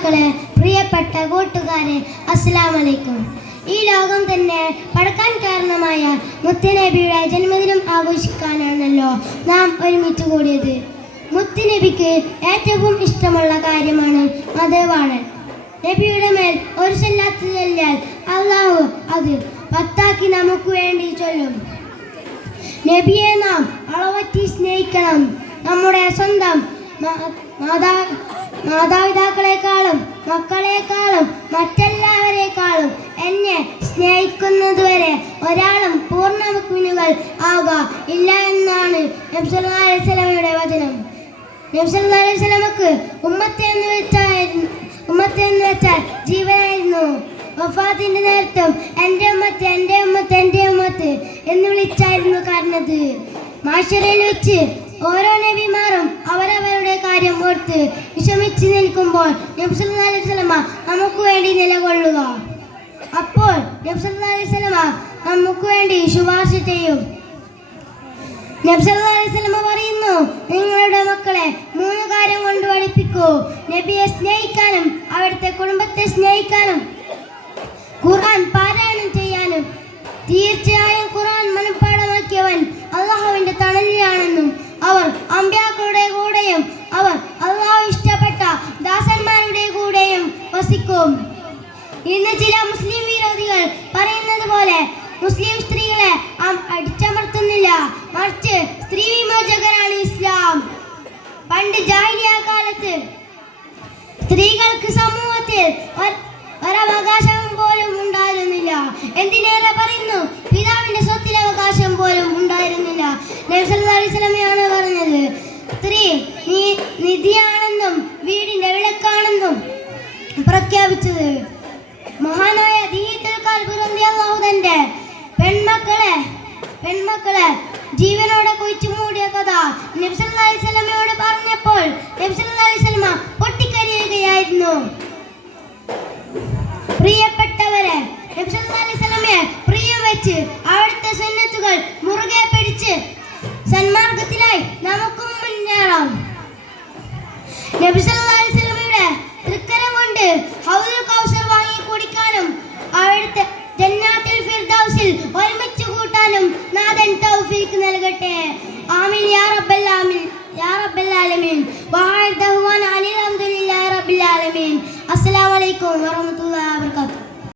രക്ഷിതാക്കളെ, പ്രിയപ്പെട്ട കൂട്ടുകാരെ, അസ്സലാമു അലൈക്കും. ഈ ലോകം തന്നെ പടക്കാൻ കാരണമായ മുത്തുനബിയുടെ ജന്മദിനം ആഘോഷിക്കാനാണല്ലോ നാം ഒരുമിച്ച് കൂടിയത്. മുത്തുനബിക്ക് ഏറ്റവും ഇഷ്ടമുള്ള കാര്യമാണ് മതവാണൽ. നബിയുടെ മേൽ ഒരു സ്വലാത്ത് ചൊല്ലിയാൽ അള്ളാഹു അത് 10 നമുക്ക് വേണ്ടി ചൊല്ലും. നബിയെ നാം അളവറ്റി സ്നേഹിക്കണം. നമ്മുടെ സ്വന്തം മാതാപിതാക്കളെക്കാളും മക്കളെക്കാളും മറ്റെല്ലാവരെക്കാളും എന്നെ സ്നേഹിക്കുന്നതുവരെ ഒരാളും പൂർണ്ണ മുഅ്മിനുകൾ ആവുക ഇല്ല എന്നാണ് നബി സല്ലല്ലാഹു അലൈഹി വസല്ലമയുടെ വചനം. നബി സല്ലല്ലാഹു അലൈഹി വസല്ലമക്ക് ഉമ്മത്ത് എന്ന് വെച്ചാൽ ജീവനായിരുന്നു. വഫാത്തിന്റെ നേരത്തും എൻ്റെ ഉമ്മത്ത് എൻ്റെ ഉമ്മത്ത് എൻ്റെ ഉമ്മത്ത് എന്ന് വിളിച്ചായിരുന്നു കരഞ്ഞത്. മാശറയിൽ വെച്ച് ഓരോ നബിമാരും അവരവരുടെ കാര്യം ഓർത്ത് വിഷമിച്ച് നിൽക്കുമ്പോൾ നബി സല്ലല്ലാഹു അലൈഹി വസല്ലമ നമുക്ക് വേണ്ടി നിലകൊള്ളുക. അപ്പോൾ നബി സല്ലല്ലാഹു അലൈഹി വസല്ലമ നമുക്ക് വേണ്ടി ശുപാർശ ചെയ്യും. നബി സല്ലല്ലാഹു അലൈഹി വസല്ലമ പറയുന്നു, നിങ്ങളുടെ മക്കളെ 3 കാര്യം കൊണ്ട് പഠിപ്പിക്കൂ: നബിയെ സ്നേഹിക്കാനും അവിടുത്തെ കുടുംബത്തെ സ്നേഹിക്കാനും ഖുർആൻ പാരായണം ചെയ്യാനും. തീർച്ചയായും ഖുർആൻ മനഃപ്പാഠമാക്കിയവൻ അള്ളാഹുവിന്റെ തണലിലാണെന്നും അവർ അമ്പിയാക്കളുടെ കൂടെയും അവർ അള്ളാഹു ഇഷ്ടപ്പെട്ട ദാസന്മാരുടെ കൂടെയും വസിക്കും. ഇന്ന് ചില മുസ്ലിം വിരോധികൾ പറയുന്നത് പോലെ മുസ്ലിം സ്ത്രീകളെ അടിച്ചമർത്തുന്നില്ല, മറിച്ച് സ്ത്രീ വിമോചകരാണ് ഇസ്ലാം. പണ്ട് ജാഹിലിയ്യ കാലത്ത് സ്ത്രീകൾക്ക് സമൂഹത്തിൽ ഒരവകാശം പോലും ഉണ്ടായിരുന്നില്ല. എന്തിനേറെ പറയുന്നു, പിതാവിന്റെ സ്വത്തിൽ അവകാശം പോലും ഉണ്ടായിരുന്നില്ല. നബി സല്ലല്ലാഹു അലൈഹി വസല്ലമയാണ് പറഞ്ഞത്, സ്ത്രീ നിധിയാണെന്നും വീടിന്റെ വിളക്കാണെന്നും പ്രഖ്യാപിച്ചത്. മഹാനായ ദീദുൽ ഖൽബ് റളിയല്ലാഹു തന്റെ പെൺമക്കളെ ജീവനോടെ കുഴിച്ചു മൂടിയ കഥ നബി സല്ലല്ലാഹു അലൈഹി വസല്ലമയോട് പറഞ്ഞപ്പോൾ നബി സല്ലല്ലാഹു അലൈഹി വസല്ലമ പൊട്ടിക്കരയുകയായിരുന്നു. പ്രിയപ്പെട്ടവരെ, നബി സല്ലല്ലാഹു അലൈഹി വസല്ലമയെ പ്രിയം വെച്ച് അവിടുത്തെ സുന്നത്തുകൾ മുറുകെ പിടിച്ച് സന്മാർഗത്തിലായി നമുക്കും മുന്നേറാം. നബി സല്ലല്ലാഹു അലൈഹി വസല്ലമയുടെ തൃക്കരം കൊണ്ട് ഹൗദുൽ കൗസർ വാങ്ങി കുടിക്കാനും അവിടുത്തെ ജന്നാത്തുൽ ഫിർദൗസിൽ ഒരുമിച്ച് കൂട്ടാനും നാഥൻ തൗഫീഖ് നൽകട്ടെ. ആമീൻ യാ റബ്ബൽ ആമീൻ യാ റബ്ബൽ ആലമീൻ. വഅദഹുവാന അൽഹംദുലില്ലാഹി റബ്ബിൽ ആലമീൻ. അസ്സലാമു അലൈക്കും വറഹ്മത്തുള്ളാഹി വബറകാതുഹു.